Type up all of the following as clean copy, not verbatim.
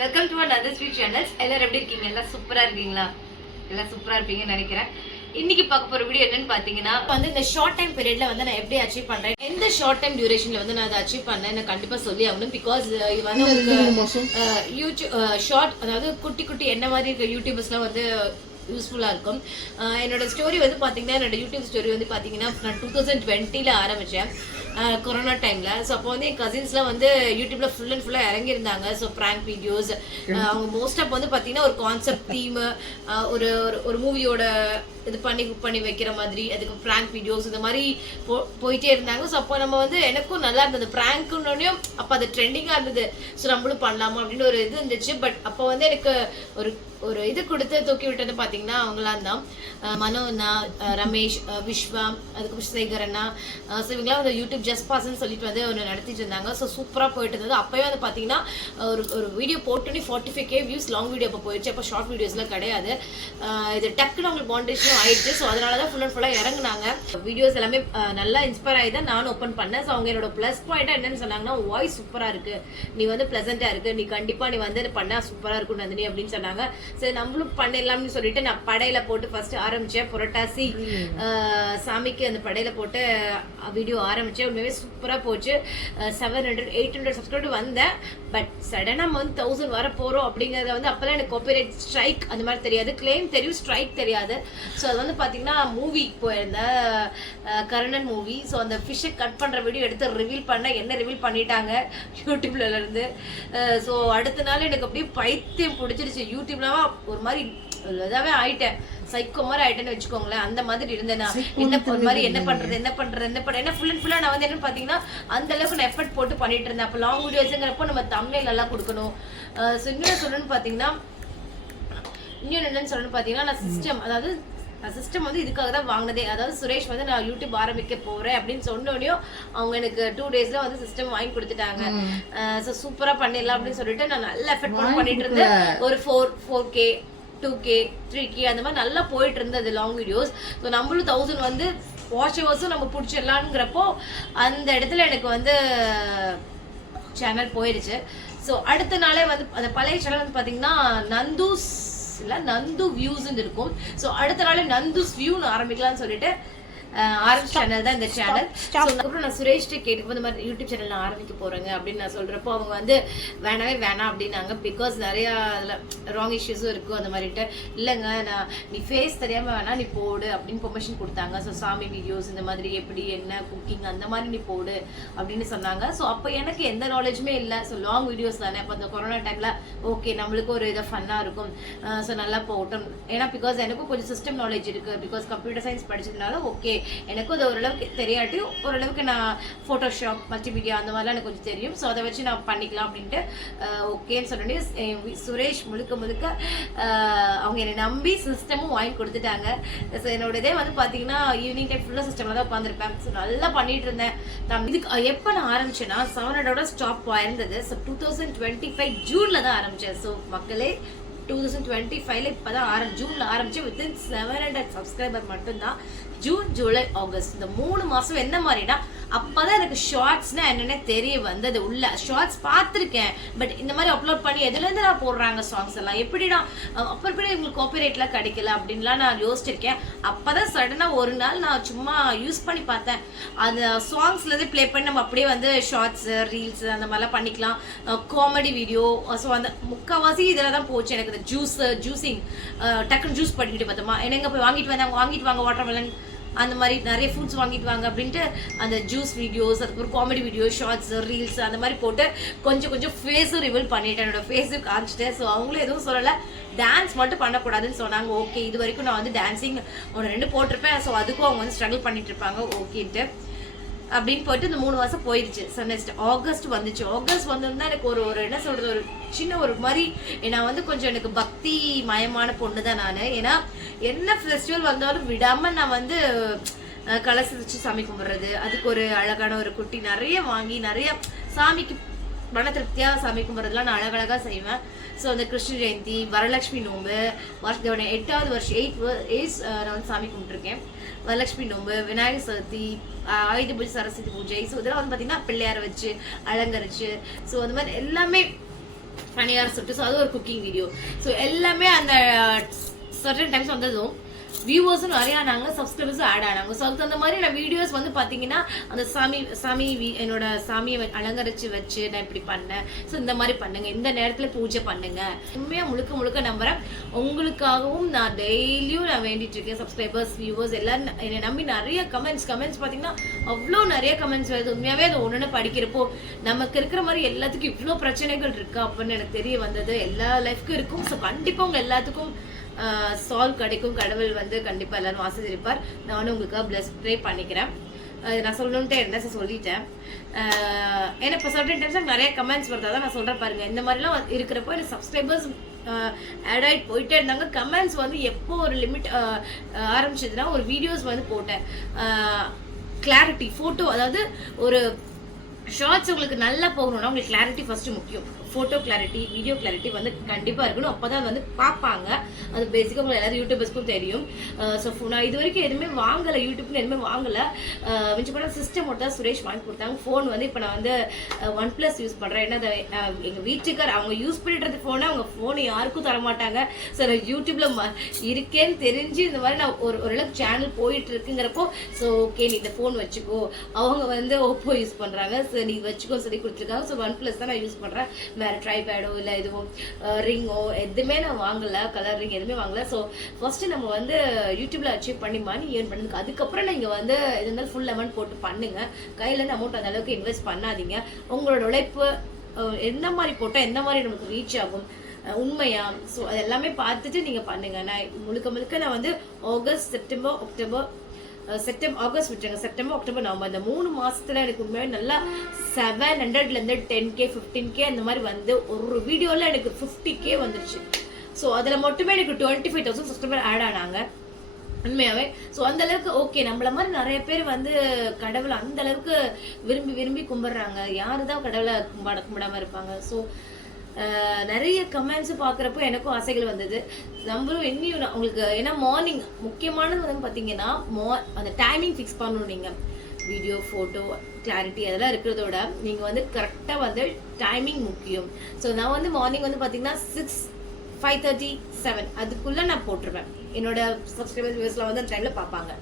Welcome to another sweet channels. எல்லாரும் எப்படி இருக்கீங்க? எல்லாம் சூப்பரா இருக்கீங்களா? எல்லாம் சூப்பரா இருப்பீங்கன்னு நினைக்கிறேன். இன்னைக்கு பார்க்க போற வீடியோ என்னன்னு பாத்தீங்கன்னா வந்து இந்த ஷார்ட் டைம் பீரியட்ல வந்து நான் எப்படி அச்சீவ் பண்றேன், எந்த ஷார்ட் டைம் டியூரேஷன்ல வந்து நான் அதை அச்சீவ் பண்ணேன் கண்டிப்பா சொல்லி ஆகணும். பிகாஸ் இது வந்து உங்களுக்கு யூடியூப் ஷார்ட், அதாவது குட்டி குட்டி என்ன மாதிரி இருக்க யூடியூபர்ஸ்லாம் வந்து யூஸ்ஃபுல்லாக இருக்கும். என்னோட ஸ்டோரி வந்து பார்த்தீங்கன்னா, என்னோட யூடியூப் ஸ்டோரி வந்து பார்த்தீங்கன்னா நான் 2020 ஆரம்பித்தேன், கொரோனா டைமில். ஸோ அப்போ வந்து என் கசின்ஸ்லாம் வந்து யூடியூப்பில் ஃபுல் அண்ட் ஃபுல்லாக இறங்கியிருந்தாங்க. ஸோ ப்ராங்க் வீடியோஸ், அவங்க மோஸ்ட் ஆஃப் வந்து பார்த்தீங்கன்னா ஒரு கான்செப்ட் தீமு, ஒரு ஒரு மூவியோட இது பண்ணி வைக்கிற மாதிரி, அதுக்கு ப்ராங்க் வீடியோஸ் இந்த மாதிரி போயிட்டே இருந்தாங்க. ஸோ அப்போ நம்ம வந்து எனக்கும் நல்லா இருந்தது ப்ராங்க்குன்னொன்னையும், அப்போ அது ட்ரெண்டிங்காக இருந்தது. ஸோ நம்மளும் பண்ணலாமா அப்படின்னு ஒரு இது இருந்துச்சு. பட் அப்போ வந்து எனக்கு ஒரு இது கொடுத்து தூக்கி விட்டது பார்த்தீங்கன்னா அவங்களாம் தான். மனோ அண்ணா, ரமேஷ், விஸ்வா, அதுக்கப்புறம் சேகர் அண்ணா. ஸோ இவங்களாம் வந்து யூடியூப் ஜஸ்ட் பாஸ்ன்னு சொல்லிட்டு வந்து ஒன்று நடத்திட்டு இருந்தாங்க. ஸோ சூப்பராக போயிட்டு இருந்தது. அப்போயே வந்து பார்த்தீங்கன்னா ஒரு வீடியோ போட்டோன்னே 45K வியூஸ் லாங் வீடியோ அப்போ போயிடுச்சு. அப்போ ஷார்ட் வீடியோஸ்லாம் கிடையாது. இது டக்குன்னு அவங்களுக்கு பாண்டேஷனும் ஆயிடுச்சு. ஸோ அதனால தான் ஃபுல் அண்ட் ஃபுல்லாக இறங்குனாங்க. வீடியோஸ் எல்லாமே நல்லா இன்ஸ்பயர் ஆகி தான் நானும் ஓப்பன் பண்ணேன். ஸோ அவங்க என்னோட ப்ளஸ் பாயிண்டாக என்னன்னு சொன்னாங்கன்னா, வாய்ஸ் சூப்பராக இருக்குது, நீ வந்து ப்ளசண்ட்டாக இருக்குது, நீ கண்டிப்பாக நீ வந்து பண்ணால் சூப்பராக இருக்கும் நந்தினி அப்படின்னு சொன்னாங்க. சரி நம்மளும் பண்ணிடலாம்னு சொல்லிட்டு நான் படையில போட்டு ஃபர்ஸ்ட் ஆரம்பிச்சேன். புரட்டாசி சாமிக்கு அந்த படையில போட்டு வீடியோ ஆரம்பிச்சேன். உண்மையாவே சூப்பராக போச்சு. 700-800 சப்ஸ்கிரைபர் வந்தேன். பட் சடனாக வந்து 1000 வர போகிறோம் அப்படிங்கிறத வந்து அப்போதான் எனக்கு காப்பிரைட் ஸ்ட்ரைக் அந்த மாதிரி தெரியாது, கிளைம் தெரியும், ஸ்ட்ரைக் தெரியாது. ஸோ அது வந்து பார்த்தீங்கன்னா மூவிக்கு போயிருந்தேன், கர்ணன் மூவி. ஸோ அந்த ஃபிஷ்ஷை கட் பண்ணுற வீடியோ எடுத்து ரிவீல் பண்ண என்ன ரிவீல் பண்ணிட்டாங்க யூடியூப்ல இருந்து. ஸோ அடுத்த நாள் எனக்கு அப்படியே பைத்தியம் பிடிச்சிருச்சு. யூடியூப்லாம் ஒரு மாதிரி இதாவே ஆயிட்டேன், சைக்கோ மாதிரி ஆயிட்டேன்னு வச்சுக்கோங்களேன். அந்த மாதிரி இருந்தேன் நான். என்ன பண்றது ஃபுல் அண்ட் ஃபுல்லா நான் வந்து என்ன பாத்தீங்கன்னா அந்த அளவுக்கு நான் எஃபர்ட் போட்டு பண்ணிட்டு இருந்தேன். அப்போ லாங் வீடியோஸ்ங்கிறப்போ நம்ம தம்ப்நெயில் நல்லா கொடுக்கணும். ஸோ இன்னொன்னு சொல்லணும்னு பாத்தீங்கன்னா நான் சிஸ்டம், அதாவது சிஸ்டம் வந்து இதுக்காக தான் வாங்கினதே. அதாவது சுரேஷ் வந்து நான் யூடியூப் ஆரம்பிக்க போறேன் அப்படின்னு சொன்னோடனையும் அவங்க எனக்கு 2 daysல வந்து சிஸ்டம் வாங்கி கொடுத்துட்டாங்க. ஸோ சூப்பரா பண்ணிடலாம் அப்படின்னு சொல்லிட்டு நான் நல்ல எஃபர்ட் போட்டு பண்ணிட்டு இருந்தேன். ஒரு 4K 2K 3K அந்த மாதிரி நல்லா போயிட்டு இருந்தது லாங் வீடியோஸ். ஸோ நம்மளும் 1000 வந்து வாட்ச் ஹவர்ஸும் நம்ம பிடிச்சிடலாங்கிறப்போ அந்த இடத்துல எனக்கு வந்து சேனல் போயிடுச்சு. ஸோ அடுத்த நாளே வந்து அந்த பழைய சேனல் வந்து பார்த்தீங்கன்னா நந்து வியூஸ்ன்னு இருக்கும். ஸோ அடுத்த நாளே நந்துஸ் வியூன்னு ஆரம்பிக்கலாம்னு சொல்லிட்டு ஆரம்பிச்ச சேனல் தான் இந்த சேனல். அதுக்கப்புறம் நான் சுரேஷ்ட கேட்டுக்கு இந்த மாதிரி யூடியூப் சேனல் நான் ஆரம்பிக்க போறேங்க அப்படின்னு நான் சொல்றப்போ அவங்க வந்து வேணாம் அப்படின்னாங்க. பிகாஸ் நிறைய அதில் ராங் இஷ்யூஸும் இருக்கும் அந்த மாதிரிட்டு. இல்லைங்க, நீ ஃபேஸ் தெரியாம வேணா நீ போடு அப்படின்னு பெர்மிஷன் கொடுத்தாங்க. ஸோ சாமி வீடியோஸ் இந்த மாதிரி எப்படி என்ன குக்கிங் அந்த மாதிரி நீ போடு அப்படின்னு சொன்னாங்க. ஸோ அப்போ எனக்கு எந்த நாலேஜுமே இல்லை. ஸோ லாங் வீடியோஸ் தானே. அப்போ அந்த கொரோனா டைம்ல ஓகே நம்மளுக்கு ஒரு இதை ஃபன்னாக இருக்கும், ஸோ நல்லா போட்டோம். ஏன்னா பிகாஸ் எனக்கும் கொஞ்சம் சிஸ்டம் நாலேஜ் இருக்கு. பிகாஸ் கம்ப்யூட்டர் சயின்ஸ் படிச்சதுனால ஓகே எனக்கும் அது ஓரளவுக்கு தெரியாட்டி ஓரளவுக்கு நான் ஃபோட்டோஷாப் மல்டிமீடியா அந்த மாதிரிலாம் எனக்கு கொஞ்சம் தெரியும். ஸோ அதை வச்சு நான் பண்ணிக்கலாம் அப்படின்ட்டு ஓகேன்னு சொன்னோடனே சுரேஷ் முழுக்க அவங்க என்னை நம்பி சிஸ்டமும் வாங்கி கொடுத்துட்டாங்க. ஸோ என்னோட இதே வந்து பார்த்தீங்கன்னா ஈவினிங் டைம் ஃபுல்லாக சிஸ்டமில் தான் உட்காந்துருப்பேன். ஸோ நல்லா பண்ணிட்டு இருந்தேன். இதுக்கு எப்போ நான் ஆரம்பிச்சேன்னா 700 ஸ்டாப் ஆயிருந்தது. ஸோ 2025 ஜூனில் தான் ஆரம்பித்தேன். ஸோ மக்களே 2025 இப்போதான் ஜூன்ல ஆரம்பிச்சு வித்தின் 700 சப்ஸ்கிரைபர் மட்டும்தான். ஜூன், ஜூலை, ஆகஸ்ட் இந்த 3 மாசம் என்ன மாதிரினா அப்பதான் எனக்கு ஷார்ட்ஸ்னா என்னென்ன தெரிய வந்தது. உள்ள ஷார்ட்ஸ் பார்த்துருக்கேன், பட் இந்த மாதிரி அப்லோட் பண்ணி எதுலேருந்து நான் போடுறாங்க சாங்ஸ் எல்லாம் எப்படின்னா அப்புறம் எப்படி உங்களுக்கு காப்பிரைட்லாம் கிடைக்கல அப்படின்லாம் நான் யோசிச்சிருக்கேன். அப்போதான் சடனாக ஒரு நாள் நான் சும்மா யூஸ் பண்ணி பார்த்தேன். அந்த சாங்ஸ்லேருந்து ப்ளே பண்ணி நம்ம அப்படியே வந்து ஷார்ட்ஸு ரீல்ஸ் அந்த மாதிரிலாம் பண்ணிக்கலாம், காமெடி வீடியோ. ஸோ அந்த முக்கால்வாசி இதில் தான் போச்சு எனக்கு. இந்த ஜூஸிங் டக்குன்னு ஜூஸ் பண்ணிக்கிட்டு பார்த்தோமா, என்னங்க போய் வாங்கிட்டு வாங்க வாட்டர்மெலன் அந்த மாதிரி நிறைய ஃப்ரூட்ஸ் வாங்கிட்டு வாங்க அப்படின்ட்டு அந்த ஜூஸ் வீடியோஸ், அதுக்கப்புறம் காமெடி வீடியோ, ஷார்ட்ஸ், ரீல்ஸ் அந்த மாதிரி போட்டு கொஞ்சம் ஃபேஸும் ரிவீல் பண்ணிட்டேன், என்னோட ஃபேஸும் காமிச்சிட்டேன். ஸோ அவங்களும் எதுவும் சொல்லலை, டான்ஸ் மட்டும் பண்ணக்கூடாதுன்னு சொன்னாங்க. ஓகே, இது வரைக்கும் நான் வந்து டான்ஸிங் 1-2 போட்டிருப்பேன். ஸோ அதுக்கும் அவங்க வந்து ஸ்ட்ரகிள் பண்ணிட்டு இருப்பாங்க ஓகேன்ட்டு அப்படின்னு போயிட்டு இந்த 3 மாசம் போயிடுச்சு. ஸோ நெக்ஸ்ட் ஆகஸ்ட் வந்துச்சு. ஆகஸ்ட் வந்திருந்தா எனக்கு ஒரு என்ன சொல்றது, ஒரு சின்ன ஒரு மாதிரி நான் வந்து கொஞ்சம் எனக்கு பக்தி மயமான பொண்ணு தான் நான். ஏன்னா என்ன ஃபெஸ்டிவல் வந்தாலும் விடாம நான் வந்து கலசி வச்சு சாமி கும்பிட்றது, அதுக்கு ஒரு அழகான ஒரு குட்டி நிறைய வாங்கி நிறைய சாமிக்கு மன திருப்தியாக சாமி கும்பிட்றதுலாம் நான் அழகழகாக செய்வேன். ஸோ அந்த கிருஷ்ண ஜெயந்தி, வரலட்சுமி நோம்பு, 8வது வருஷம் 8 இயர்ஸ் நான் வந்து சாமி கும்பிட்டுருக்கேன். வரலட்சுமி நோம்பு, விநாயகர் சதுர்த்தி, ஆயுத பூஜை, சரஸ்வதி பூஜை. ஸோ இதெல்லாம் வந்து பார்த்தீங்கன்னா பிள்ளையாரை வச்சு அலங்கரிச்சு, ஸோ அந்த மாதிரி எல்லாமே பணியாரம் சுட்டு. ஸோ அது ஒரு குக்கிங் வீடியோ. ஸோ எல்லாமே அந்த சர்டன் டைம்ஸ் வந்ததும் வியூவர்ஸும் நிறைய ஆனாங்க, சப்ஸ்கிரைபர்ஸும் ஆட் ஆனாங்க. ஸோ அதுக்கு அந்த மாதிரி நான் வீடியோஸ் வந்து பார்த்தீங்கன்னா அந்த சாமி என்னோட சாமியை அலங்கரிச்சு வச்சு நான் இப்படி பண்ணேன். ஸோ இந்த மாதிரி பண்ணுங்க, இந்த நேரத்தில் பூஜை பண்ணுங்க. உண்மையாக முழுக்க நம்புறேன். உங்களுக்காகவும் நான் டெய்லியும் நான் வேண்டிட்டு இருக்கேன். சப்ஸ்கிரைபர்ஸ், வியூவர்ஸ் எல்லாரும் என்னை நம்பி நிறைய கமெண்ட்ஸ் பார்த்தீங்கன்னா அவ்வளோ நிறைய கமெண்ட்ஸ் வருது. உண்மையாகவே அதை ஒன்று படிக்கிறப்போ நமக்கு இருக்கிற மாதிரி எல்லாத்துக்கும் இவ்வளோ பிரச்சனைகள் இருக்கா அப்படின்னு எனக்கு தெரிய வந்தது. எல்லா லைஃப்க்கும் இருக்கும். ஸோ கண்டிப்பாக உங்கள் எல்லாத்துக்கும் சால்வ் கிடைக்கும். கடவுள் வந்து கண்டிப்பாக எல்லாரும் ஆசீர்வதிப்பார். நானும் உங்களுக்கு ப்ரே பண்ணிக்கிறேன். நான் சொல்லணுன்ட்டே இருந்தேன், சொல்லிட்டேன். ஏன்னா இப்போ சர்டன் டைம்ஸ் நிறைய கமெண்ட்ஸ் வருது. அதான் நான் சொல்கிறேன் பாருங்க. இந்த மாதிரிலாம் இருக்கிறப்போ எனக்கு சப்ஸ்கிரைபர்ஸ் ஆட் ஆகிட்டு போயிட்டே இருந்தாங்க. கமெண்ட்ஸ் வந்து எப்போ ஒரு லிமிட் ஆரம்பிச்சதுன்னா ஒரு வீடியோஸ் வந்து போட்டேன். கிளாரிட்டி ஃபோட்டோ, அதாவது ஒரு ஷார்ட்ஸ் உங்களுக்கு நல்லா போகணும்னா உங்களுக்கு கிளாரிட்டி ஃபர்ஸ்ட் முக்கியம். ஃபோட்டோ கிளாரிட்டி, வீடியோ கிளாரிட்டி வந்து கண்டிப்பாக இருக்கணும். அப்போ தான் வந்து பார்ப்பாங்க. அது பேசிக்காக உங்களுக்கு எல்லாரும் யூடியூபர்ஸ்க்கும் தெரியும். ஸோ நான் இது வரைக்கும் எதுவுமே வாங்கலை, யூடியூப்னு எதுவுமே வாங்கலை. மிச்சம் பண்ண சிஸ்டம் மட்டும் தான் சுரேஷ் வாங்கி கொடுத்தாங்க. ஃபோன் வந்து இப்போ நான் வந்து OnePlus யூஸ் பண்ணுறேன். ஏன்னா எங்கள் வீட்டுக்கார் அவங்க யூஸ் பண்ணிட்டு ஃபோனை அவங்க ஃபோனை யாருக்கும் தரமாட்டாங்க. ஸோ நான் யூடியூப்பில் இருக்கேன்னு தெரிஞ்சு இந்த மாதிரி நான் ஓரளவுக்கு சேனல் போயிட்டு இருக்குங்கிறப்போ ஸோ ஓகே நீ இந்த ஃபோன் வச்சுக்கோ. அவங்க வந்து ஓப்போ யூஸ் பண்ணுறாங்க. ஸோ நீ வச்சுக்கோ சொல்லி கொடுத்துருக்காங்க. ஸோ OnePlus தான் நான் யூஸ் பண்ணுறேன். வேறு ட்ரைபேடோ இல்லை எதுவும் ரிங்கோ எதுவுமே நான் வாங்கலை, கலர் ரிங் எதுவுமே வாங்கலை. ஸோ ஃபஸ்ட்டு நம்ம வந்து யூடியூப்பில் அச்சீவ் பண்ணி மணி ஏர்ன் பண்ணுறதுக்கு அதுக்கப்புறம் நீங்கள் வந்து இது இருந்தாலும் ஃபுல் அமௌண்ட் போட்டு பண்ணுங்கள். கையிலேருந்து அமௌண்ட் அந்த அளவுக்கு இன்வெஸ்ட் பண்ணாதீங்க. உங்களோட உழைப்பு எந்த மாதிரி போட்டால் எந்த மாதிரி நமக்கு ரீச் ஆகும் உண்மையா, ஸோ அது எல்லாமே பார்த்துட்டு நீங்கள் பண்ணுங்கள். நான் முழுக்க நான் வந்து ஆகஸ்ட், செப்டம்பர், அக்டோபர், ஆகஸ்ட் விட்டுருங்க, செப்டம்பர், அக்டோபர், நவம்பர் இந்த 3 மாசத்துல எனக்கு உண்மையாக நல்லா 700லேருந்து 10K 15K அந்த மாதிரி வந்து ஒரு வீடியோவில் எனக்கு 50K வந்துருச்சு. ஸோ அதில் மட்டுமே எனக்கு 25,000 சப்ஸ்கிரைபர் ஆட் ஆனாங்க உண்மையாகவே. ஸோ அந்த அளவுக்கு ஓகே. நம்மள மாதிரி நிறைய பேர் வந்து கடவுளை அந்த அளவுக்கு விரும்பி கும்பிட்றாங்க. யாரு தான் கடவுளை கும்பிடாம இருப்பாங்க. ஸோ நிறைய கமெண்ட்ஸ் பார்க்குறப்போ எனக்கும் ஆசைகள் வந்தது. நம்மளும் இன்னும் உங்களுக்கு ஏன்னா மார்னிங் முக்கியமானது வந்து பார்த்தீங்கன்னா அந்த டைமிங் ஃபிக்ஸ் பண்ணணும். நீங்கள் வீடியோ, ஃபோட்டோ, கிளாரிட்டி அதெல்லாம் இருக்கிறதோட நீங்கள் வந்து கரெக்டாக வந்து டைமிங் முக்கியம். ஸோ நான் வந்து மார்னிங் வந்து பார்த்தீங்கன்னா 6, 5:30, 7 அதுக்குள்ளே நான் போட்டுருவேன். என்னோட சப்ஸ்கிரைபர்ஸ் வியூவர்ஸ்லாம் வந்து அந்த டைமில் பார்ப்பாங்க.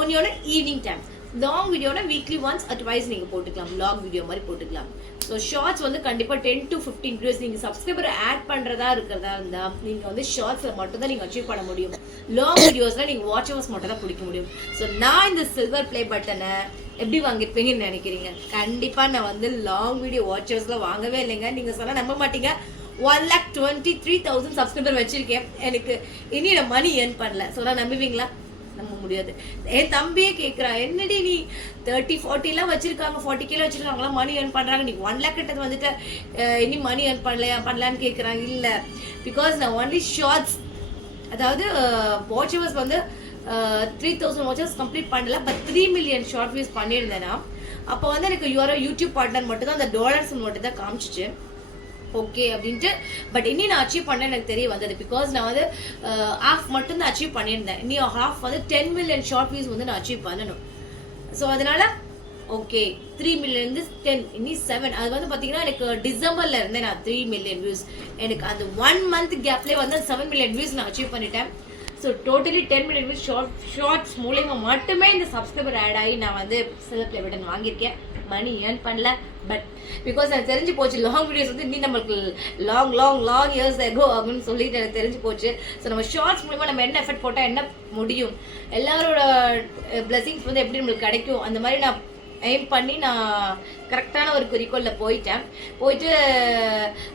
ஒன்னியோட ஈவினிங் டைம் லாங் வீடியோனா வீக்லி ஒன்ஸ் அட்வைஸ் நீங்கள் போட்டுக்கலாம். லாங் வீடியோ மாதிரி போட்டுக்கலாம். ஸோ ஷார்ட்ஸ் வந்து கண்டிப்பாக 10 to 15 வீடியோஸ் நீங்கள் சப்ஸ்கிரைபர் ஆட் பண்ணுறதா இருக்கிறதா இருந்தால் நீங்கள் வந்து ஷார்ட்ஸில் மட்டும் தான் நீங்கள் அச்சீவ் பண்ண முடியும். லாங் வீடியோஸில் நீங்கள் வாட்ச் ஹவர்ஸ் மட்டும் தான் பிடிக்க முடியும். ஸோ நான் இந்த சில்வர் ப்ளே பட்டனை எப்படி வாங்கியிருப்பீங்கன்னு நினைக்கிறீங்க? கண்டிப்பாக நான் வந்து லாங் வீடியோ வாட்ச் ஹவர்ஸ்லாம் வாங்கவே இல்லைங்க. நீங்கள் சொன்னால் நம்ப மாட்டீங்க. 1,23,000 சப்ஸ்கிரைபர் வச்சிருக்கேன். எனக்கு இனி நான் மணி ஏர்ன் பண்ணல. சொன்னால் நம்புவீங்களா? நம்ப முடியாது. என் தம்பியே கேட்குறான், என்னடி நீ 30-40 வச்சிருக்காங்க, 40K வச்சிருக்காங்களா, மணி ஏர்ன் பண்றாங்க, நீ 1 lakh கிட்ட வந்துட்டு இனி மணி ஏர்ன் பண்ணலான்னு கேட்குறாங்க. இல்லை, பிகாஸ் நான் ஒன்லி ஷார்ட்ஸ், அதாவது வாட்ச் ஹவர்ஸ் வந்து 3,000 வாட்சஸ் கம்ப்ளீட் பண்ணல. பட் 3 million ஷார்ட் வியூஸ் பண்ணியிருந்தேன்னா அப்போ வந்து எனக்கு யூடியூப் பார்ட்னர் மட்டும் தான் அந்த டாலர்ஸ் மட்டும் தான் காமிச்சிச்சு. ஓகே அப்படின்ட்டு. பட் இனி நான் அச்சீவ் பண்ண எனக்கு தெரிய வந்தது. பிகாஸ் நான் வந்து ஹாஃப் மட்டும் தான் அச்சீவ் பண்ணியிருந்தேன். இனி ஹாஃப் வந்து 10 million ஷார்ட் வியூஸ் வந்து நான் அச்சீவ் பண்ணணும். ஸோ அதனால ஓகே 3 million 10 இனி 7. அது வந்து பார்த்தீங்கன்னா எனக்கு டிசம்பர்ல இருந்தேன் நான் 3 million வியூஸ். எனக்கு அந்த 1 month கேப்லேயே வந்து 7 million வியூஸ் நான் அச்சீவ் பண்ணிட்டேன். So totally 10 million views shorts மூலயமா மட்டுமே இந்த சப்ஸ்கிரைபர் ஆட் ஆகி நான் வந்து சில்வர் ப்ளே பட்டன் வாங்கியிருக்கேன். மணி ஏர்ன் பண்ணல. பட் பிகாஸ் எனக்கு தெரிஞ்சு போச்சு லாங் வீடியோஸ் வந்து இன்னும் நம்மளுக்கு லாங் இயர்ஸ் எகோ அப்படின்னு சொல்லிட்டு எனக்கு தெரிஞ்சு போச்சு. ஸோ நம்ம ஷார்ட்ஸ் மூலமா நம்ம என்ன எஃபர்ட் போட்டால் என்ன முடியும், எல்லாரோட பிளஸிங்ஸ் வந்து எப்படி நம்மளுக்கு கிடைக்கும், அந்த மாதிரி நான் எய்ம் பண்ணி நான் கரெக்டான ஒரு குறிக்கோளில் போயிட்டு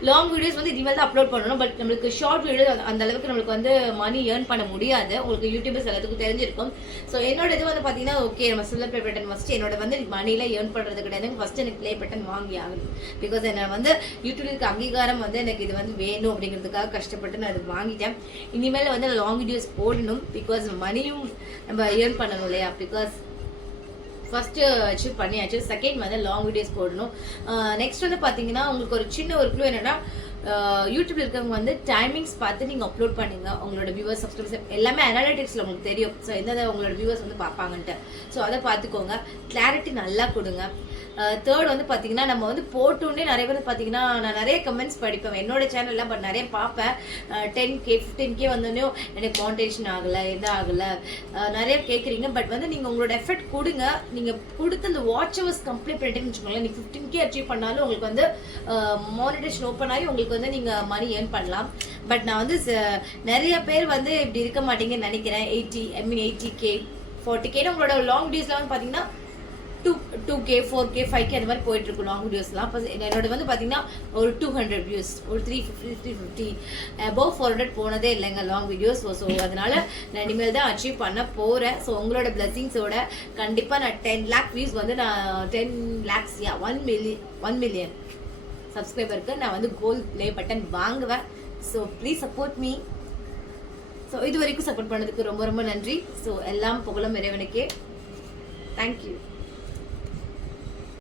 லாங் வீடியோஸ் வந்து இனிமேல் தான் அப்லோட் பண்ணணும். பட் நம்மளுக்கு ஷார்ட் வீடியோ அந்த அளவுக்கு நம்மளுக்கு வந்து மணி ஏர்ன் பண்ண முடியாது. உங்களுக்கு யூடியூபர்ஸ் எல்லாத்துக்கும் தெரிஞ்சிருக்கும். ஸோ என்னோட இது வந்து பார்த்தீங்கன்னா ஓகே நம்ம சில்வர் ப்ளே பட்டன் ஃபஸ்ட்டு என்னோட வந்து மணியில் ஏர்ன் பண்ணுறது கிடையாது. ஃபஸ்ட்டு எனக்கு ப்ளே பட்டன் வாங்கி ஆகணும். பிகாஸ் என்ன வந்து யூடியூபுக்கு அங்கீகாரம் வந்து எனக்கு இது வந்து வேணும் அப்படிங்கிறதுக்காக கஷ்டப்பட்டு நான் இது வாங்கிட்டேன். இனிமேல் வந்து லாங் வீடியோஸ் போடணும். பிகாஸ் மணியும் நம்ம ஏர்ன் பண்ணணும் இல்லையா. பிகாஸ் ஃபஸ்ட்டு அச்சீவ் பண்ணியாச்சு. செகண்ட் வந்து லாங் வீடியோஸ் போடணும். நெக்ஸ்ட் வந்து பார்த்தீங்கன்னா உங்களுக்கு ஒரு சின்ன ஒரு க்ளூ என்னென்னா யூடியூப்ல இருக்கவங்க வந்து டைமிங்ஸ் பார்த்து நீங்கள் அப்லோட் பண்ணுங்க. உங்களோட வியூவர்ஸ் சப்ஸ்கிரைபர்ஸ் எல்லாமே அனாலிட்டிக்ஸில் உங்களுக்கு தெரியும். ஸோ எந்த உங்களோட வியூவர்ஸ் வந்து பார்ப்பாங்கன்ட்டு. ஸோ அதை பார்த்துக்கோங்க. கிளாரிட்டி நல்லா கொடுங்க. தேர்ட் வந்து பார்த்தீங்கன்னா நம்ம வந்து போட்டோன்னே நிறைய பேர் பார்த்தீங்கன்னா நான் நிறைய கமெண்ட்ஸ் படிப்பேன் என்னோட சேனலில், பட் நிறைய பார்ப்பேன். 10K 15K வந்தோடனே எனக்கு மானிட்டேஷன் ஆகலை, எது ஆகலை, நிறைய கேட்குறீங்க. பட் வந்து நீங்கள் உங்களோட எஃபர்ட் கொடுங்க. நீங்கள் கொடுத்து அந்த வாட்ச் ஹவர்ஸ் கம்ப்ளீட் பண்ணிட்டேன்னு வச்சுக்கோங்களேன், நீங்கள் 15K அச்சீவ் பண்ணாலும் உங்களுக்கு வந்து மானிட்டேஷன் ஓப்பன் ஆகி உங்களுக்கு வந்து நீங்கள் மணி ஏர்ன் பண்ணலாம். பட் நான் வந்து நிறைய பேர் வந்து இப்படி இருக்க மாட்டீங்கன்னு நினைக்கிறேன். 80K 40K உங்களோட லாங் வீடியோஸ்லாம் வந்து பார்த்தீங்கன்னா 2K 4K 5K அந்த மாதிரி போயிட்டு இருக்கும் லாங் வீடியோஸ்லாம். அப்போ என்னோட வந்து பார்த்தீங்கன்னா ஒரு 200 வியூஸ், ஒரு 350 above 400 போனதே இல்லைங்க லாங் வீடியோஸ். ஸோ அதனால நான் இனிமேல் தான் அச்சீவ் பண்ண போகிறேன். ஸோ உங்களோட பிளஸிங்ஸோட கண்டிப்பாக நான் 10 lakh வியூஸ் வந்து நான் 10 lakhs 1 million சப்ஸ்கிரைபருக்கு நான் வந்து கோல்ட் ப்ளே பட்டன் வாங்குவேன். So please support me. So இது வரைக்கும் சப்போர்ட் பண்ணதுக்கு ரொம்ப ரொம்ப நன்றி. ஸோ எல்லாம் புகழும் இறைவனுக்கே. தேங்க்யூ.